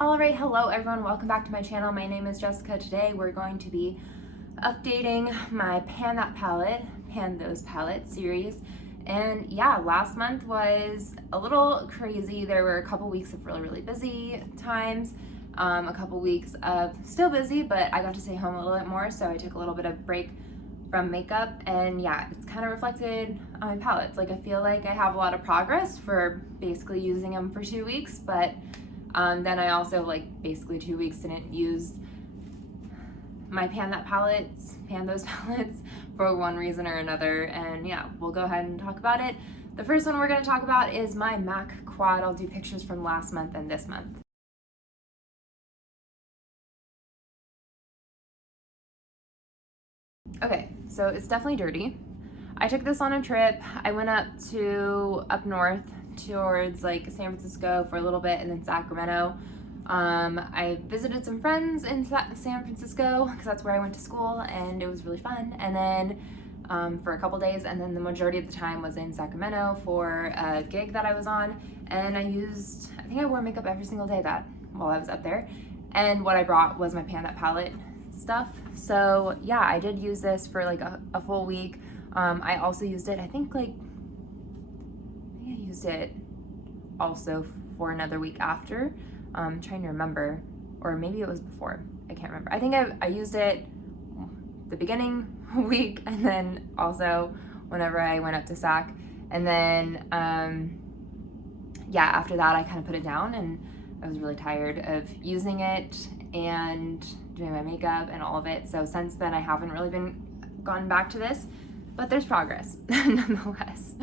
Alright, hello everyone, welcome back to my channel. My name is Jessica. Today we're going to be updating my Pan That Palette, Pan Those Palette series. And yeah, last month was a little crazy. There were a couple weeks of really busy times, a couple weeks of still busy, but I got to stay home a little bit more, so I took a little bit of break from makeup, and yeah, it's kind of reflected on my palettes. Like, I feel like I have a lot of progress for basically using them for 2 weeks, but then I also, like, basically 2 weeks didn't use my Pan Those palettes for one reason or another, and yeah, we'll go ahead and talk about it. The first one we're going to talk about is my MAC quad. I'll do pictures from last month and this month. Okay, so it's definitely dirty. I took this on a trip. I went up north towards like San Francisco for a little bit, and then Sacramento. I visited some friends in San Francisco because that's where I went to school, and it was really fun. And then for a couple days, and then the majority of the time was in Sacramento for a gig that I was on. And I think I wore makeup every single day while I was up there. And what I brought was my Pan That palette stuff. So yeah, I did use this for like a full week. I also used it, I think I used it also for another week after. I'm trying to remember, or maybe it was before. I can't remember. I think I used it the beginning week, and then also whenever I went up to Sac. And then, yeah, after that I kind of put it down, and I was really tired of using it and doing my makeup and all of it. So since then I haven't really gone back to this, but there's progress nonetheless.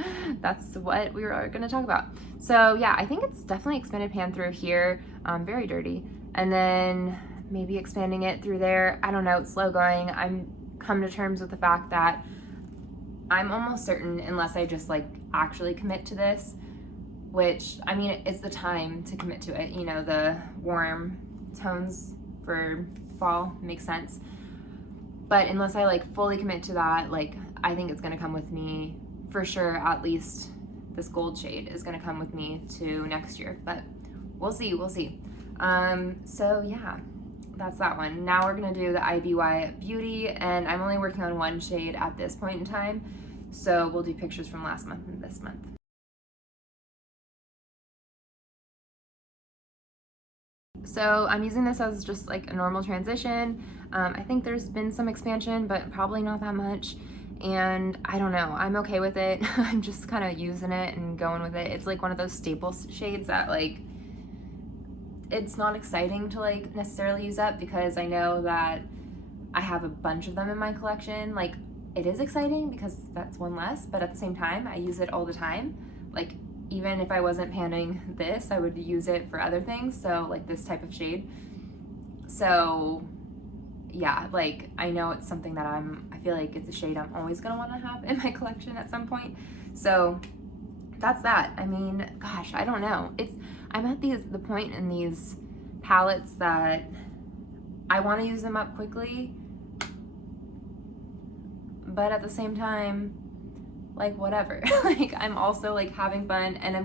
That's what we were going to talk about. So yeah, I think it's definitely expanded pan through here, very dirty, and then maybe expanding it through there. I don't know, it's slow going. I'm come to terms with the fact that I'm almost certain, unless I just like actually commit to this, which, I mean, it's the time to commit to it, you know, the warm tones for fall makes sense. But unless I like fully commit to that, like, I think it's gonna come with me for sure. At least this gold shade is gonna come with me to next year, but we'll see. So yeah, that's that one. Now we're gonna do the IBY Beauty, and I'm only working on one shade at this point in time, so we'll do pictures from last month and this month. So I'm using this as just like a normal transition. I think there's been some expansion, but probably not that much. And I don't know, I'm okay with it. I'm just kind of using it and going with it. It's like one of those staple shades that, like, it's not exciting to like necessarily use up, because I know that I have a bunch of them in my collection. Like, it is exciting because that's one less, but at the same time, I use it all the time. Like, even if I wasn't panning this, I would use it for other things, so like this type of shade. So yeah, like, I know it's something that I feel like it's a shade I'm always gonna want to have in my collection at some point. So that's that. I mean, gosh, I don't know. I'm at the point in these palettes that I want to use them up quickly, but at the same time, like, whatever. Like, I'm also like having fun, and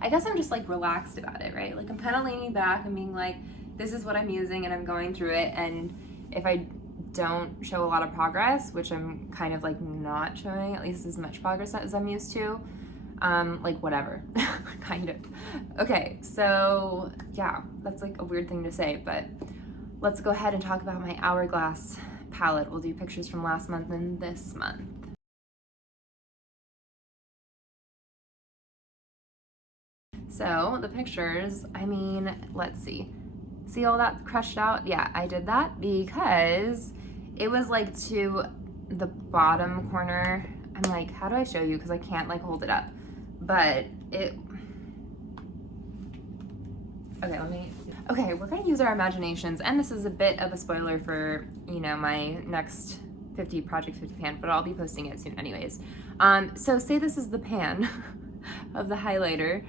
I guess I'm just like relaxed about it, right? Like, I'm kind of leaning back and being like, this is what I'm using, and I'm going through it. And if I don't show a lot of progress, which I'm kind of like not showing at least as much progress as I'm used to, like, whatever. Kind of. Okay, so yeah, that's like a weird thing to say, but let's go ahead and talk about my Hourglass palette. We'll do pictures from last month and this month. So the pictures, I mean, let's see. See all that crushed out? Yeah, I did that because it was like to the bottom corner. I'm like, how do I show you? Because I can't like hold it up. But okay, we're gonna use our imaginations, and this is a bit of a spoiler for, you know, my next Project 50 pan, but I'll be posting it soon anyways. So say this is the pan of the highlighter.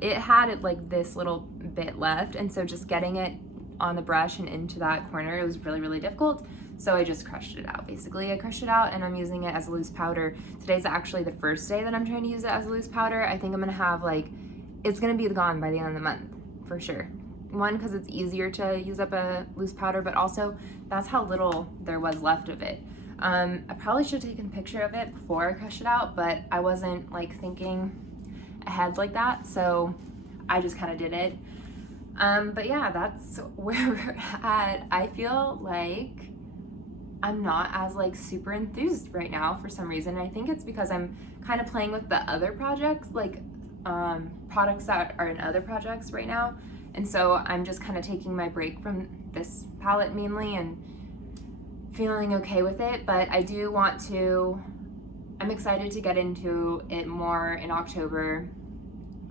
It had like this little bit left, and so just getting it on the brush and into that corner, it was really difficult. So I just crushed it out. Basically, I crushed it out, and I'm using it as a loose powder. Today's actually the first day that I'm trying to use it as a loose powder. I think I'm gonna have like, it's gonna be gone by the end of the month for sure. One, because it's easier to use up a loose powder, but also that's how little there was left of it. I probably should have taken a picture of it before I crushed it out, but I wasn't like thinking ahead like that, so I just kind of did it. But yeah, that's where we're at. I feel like I'm not as like super enthused right now for some reason. I think it's because I'm kind of playing with the other projects, like products that are in other projects right now. And so I'm just kind of taking my break from this palette mainly and feeling okay with it. But I do want to, I'm excited to get into it more in October,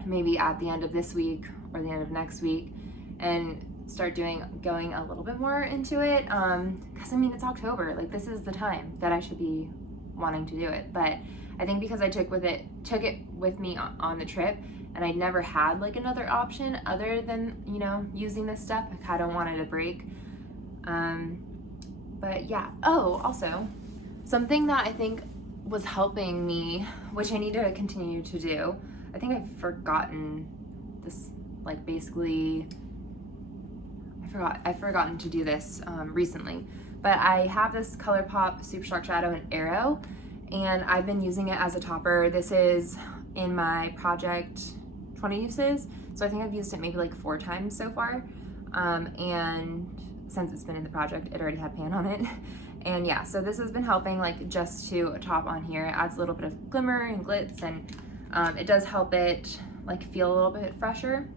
maybe at the end of this week or the end of next week, and start going a little bit more into it. Because I mean, it's October, like this is the time that I should be wanting to do it. But I think because I took it with me on the trip, and I never had like another option other than, you know, using this stuff, I kind of wanted a break. But yeah. Oh, also, something that I think was helping me, which I need to continue to do, I think I've forgotten this, like basically, I've forgotten to do this recently, but I have this ColourPop Super Shock Shadow in Arrow, and I've been using it as a topper. This is in my project 20 uses, so I think I've used it maybe like 4 times so far, and since it's been in the project, it already had pan on it. And yeah, so this has been helping like just to top on here. It adds a little bit of glimmer and glitz, and it does help it like feel a little bit fresher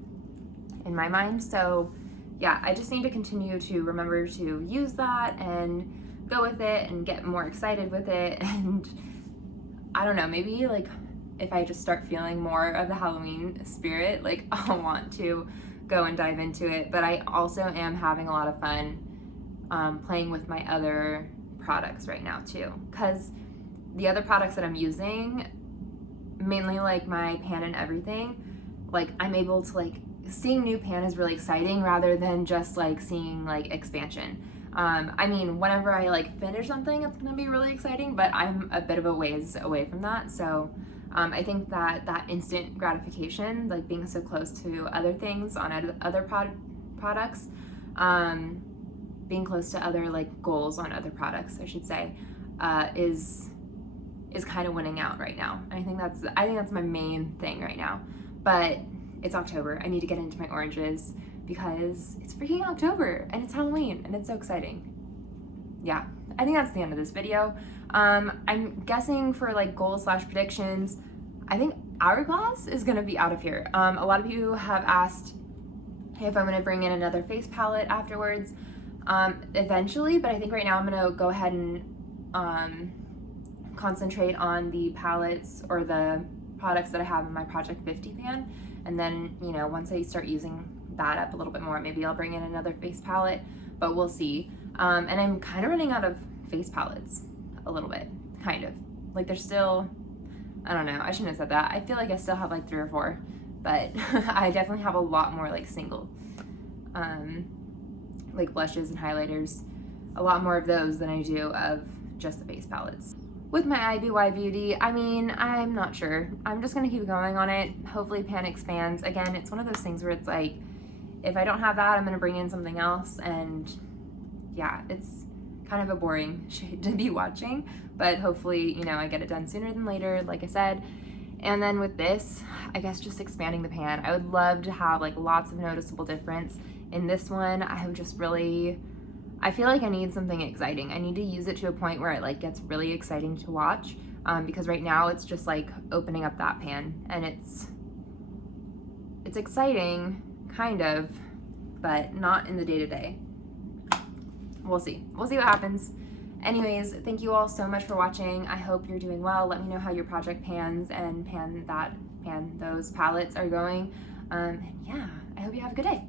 in my mind. So yeah, I just need to continue to remember to use that and go with it and get more excited with it. And I don't know, maybe like if I just start feeling more of the Halloween spirit, like I'll want to go and dive into it. But I also am having a lot of fun playing with my other products right now too, because the other products that I'm using, mainly like my pan and everything, like I'm able to like, seeing new pan is really exciting rather than just like seeing like expansion. I mean, whenever I like finish something, it's gonna be really exciting, but I'm a bit of a ways away from that. So I think that instant gratification, like being so close to other things on other products, being close to other like goals on other products, I should say, is kind of winning out right now. And I think that's my main thing right now. But it's October. I need to get into my oranges because it's freaking October and it's Halloween and it's so exciting. Yeah, I think that's the end of this video. I'm guessing for like goals / predictions, I think Hourglass is gonna be out of here. A lot of you have asked if I'm gonna bring in another face palette afterwards, eventually, but I think right now I'm gonna go ahead and concentrate on the palettes or the products that I have in my Project 50 pan. And then, you know, once I start using that up a little bit more, maybe I'll bring in another face palette, but we'll see. And I'm kind of running out of face palettes a little bit, kind of. Like there's still, I don't know, I shouldn't have said that. I feel like I still have like 3 or 4, but I definitely have a lot more like single, like blushes and highlighters, a lot more of those than I do of just the face palettes. With my IBY Beauty, I mean, I'm not sure. I'm just gonna keep going on it. Hopefully pan expands. Again, it's one of those things where it's like, if I don't have that, I'm gonna bring in something else. And yeah, it's kind of a boring shade to be watching, but hopefully, you know, I get it done sooner than later, like I said. And then with this, I guess just expanding the pan. I would love to have like lots of noticeable difference. In this one, I have just really, I feel like I need something exciting. I need to use it to a point where it like gets really exciting to watch, because right now it's just like opening up that pan and it's exciting, kind of, but not in the day-to-day. We'll see what happens. Anyways, thank you all so much for watching. I hope you're doing well. Let me know how your project pans and those palettes are going. And yeah, I hope you have a good day.